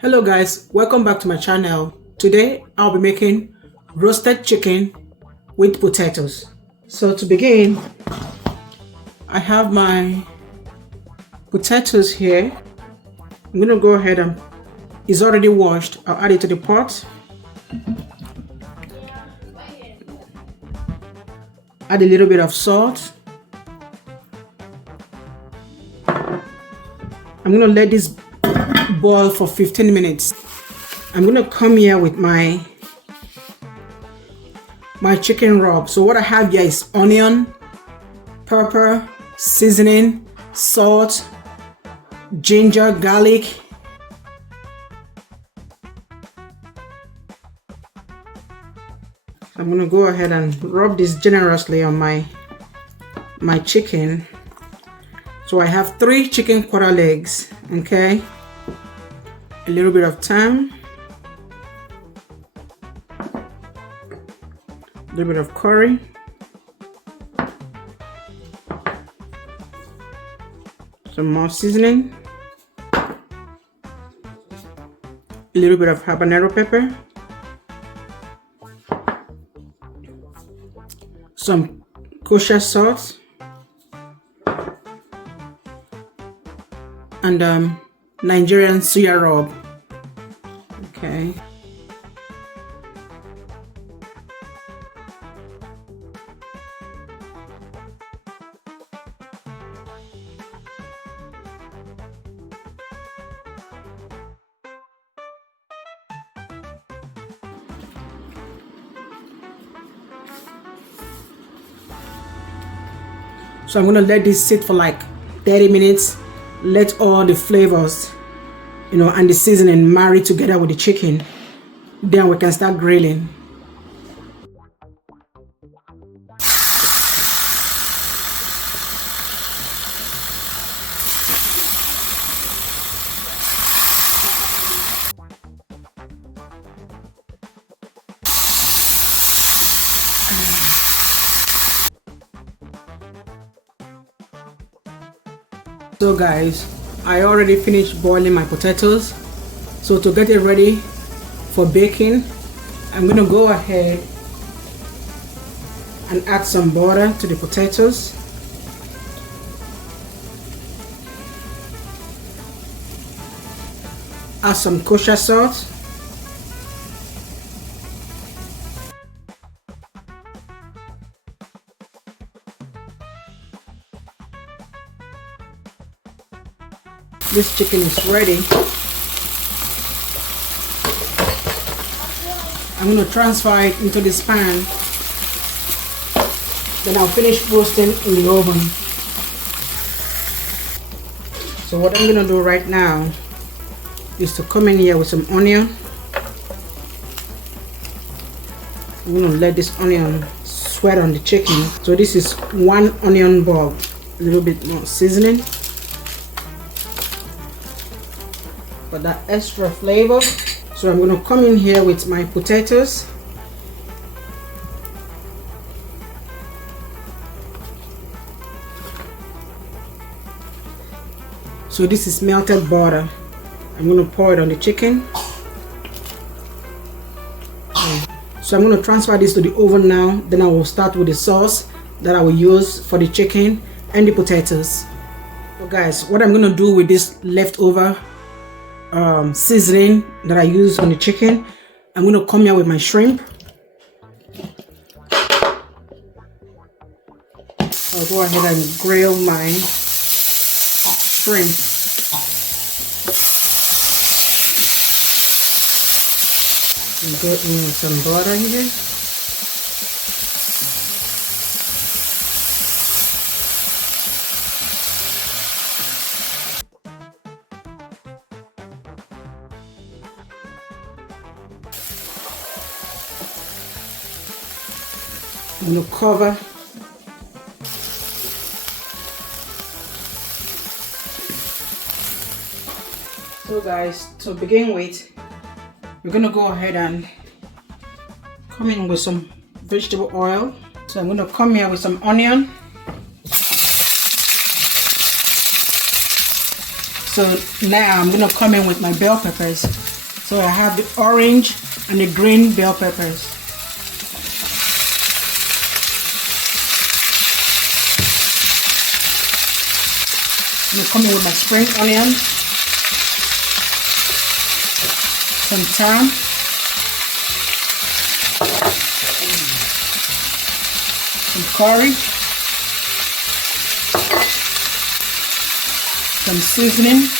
Hello guys, welcome back to my channel. Today I'll be making roasted chicken with potatoes. So to begin, I have my potatoes here. I'm gonna go ahead and it's already washed. I'll add it to the pot. Add a little bit of salt. I'm gonna let this boil for 15 minutes. I'm gonna come here with my chicken rub. So what I have here is onion, pepper, seasoning, salt, ginger, garlic. I'm gonna go ahead and rub this generously on my chicken. So I have 3 chicken quarter legs, okay? A little bit of thyme, a little bit of curry, some more seasoning, a little bit of habanero pepper, some kosher salt, and Nigerian suya rub. Okay. So I'm gonna let this sit for like 30 minutes. Let all the flavors, and the seasoning marry together with the chicken. Then we can start grilling. So guys, I already finished boiling my potatoes. So to get it ready for baking, I'm gonna go ahead and add some butter to the potatoes. Add some kosher salt. This chicken is ready. I'm going to transfer it into this pan. Then I'll finish roasting in the oven. So what I'm going to do right now is to come in here with some onion. I'm going to let this onion sweat on the chicken. So this is 1 onion bulb, a little bit more seasoning for that extra flavor. So I'm going to come in here with my potatoes. So this is melted butter. I'm going to pour it on the chicken. So I'm going to transfer this to the oven now. Then I will start with the sauce that I will use for the chicken and the potatoes. So guys, what I'm going to do with this leftover seasoning that I use on the chicken, I'm going to come here with my shrimp. I'll go ahead and grill my shrimp. And get in some butter here. I'm going to cover. So guys, to begin with, we're going to go ahead and come in with some vegetable oil. So I'm going to come here with some onion. So now I'm going to come in with my bell peppers. So I have the orange and the green bell peppers. I'm gonna come in with my spring onion, some thyme, some curry, some seasoning,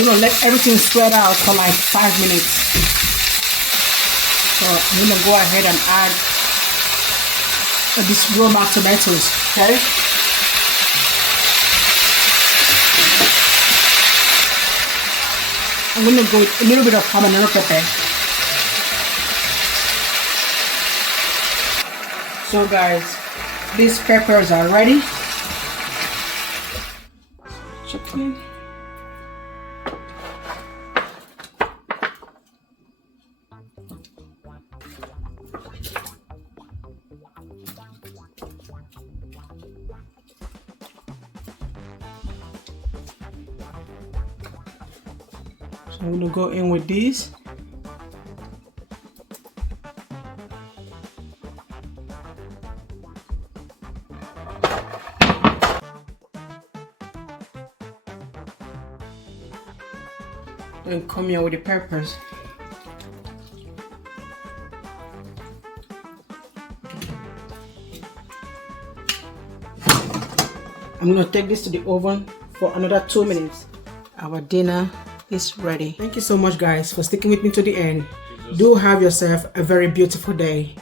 I'm gonna let everything spread out for like 5 minutes. So I'm gonna go ahead and add these Roma tomatoes, okay? I'm gonna go with a little bit of habanero pepper. So guys, these peppers are ready. Chicken. So I'm gonna go in with these. Then come here with the peppers. I'm gonna take this to the oven for another 2 minutes. Our dinner is ready. Thank you so much guys for sticking with me to the end. Do have yourself a very beautiful day.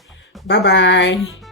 Bye bye.